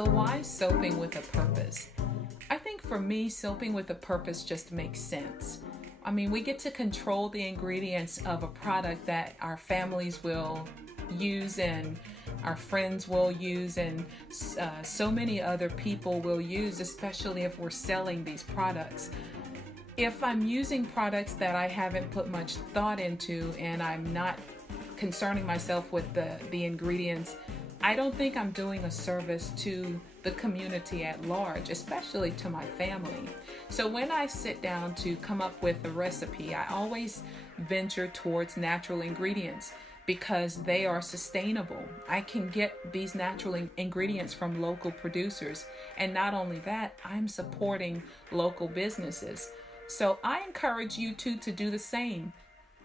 So why soaping with a purpose? I think for me, soaping with a purpose just makes sense. I mean, we get to control the ingredients of a product that our families will use and our friends will use and so many other people will use, especially if we're selling these products. If I'm using products that I haven't put much thought into and I'm not concerning myself with the ingredients, I don't think I'm doing a service to the community at large, especially to my family. So when I sit down to come up with a recipe, I always venture towards natural ingredients because they are sustainable. I can get these natural ingredients from local producers. And not only that, I'm supporting local businesses. So I encourage you to do the same.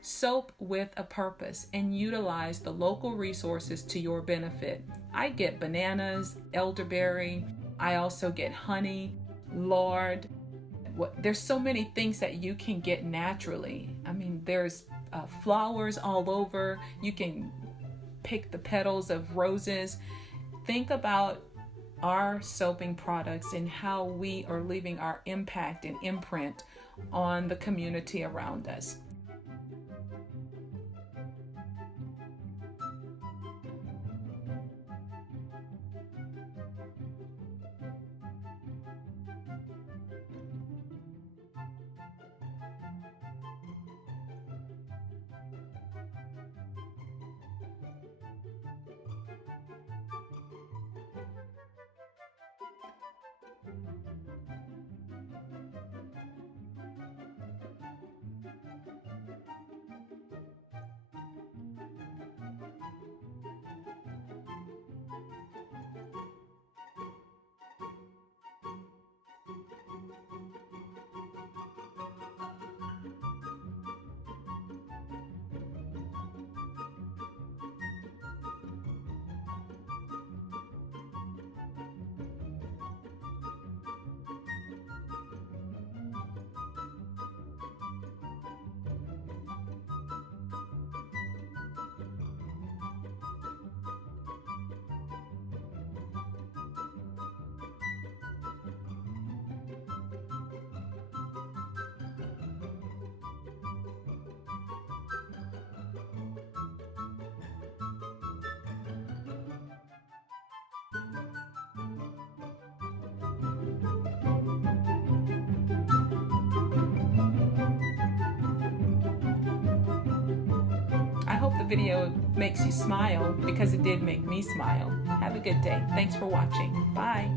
Soap with a purpose and utilize the local resources to your benefit. I get bananas, elderberry. I also get honey, lard. There's so many things that you can get naturally. I mean, there's flowers all over. You can pick the petals of roses. Think about our soaping products and how we are leaving our impact and imprint on the community around us. I hope the video makes you smile because it did make me smile. Have a good day. Thanks for watching. Bye.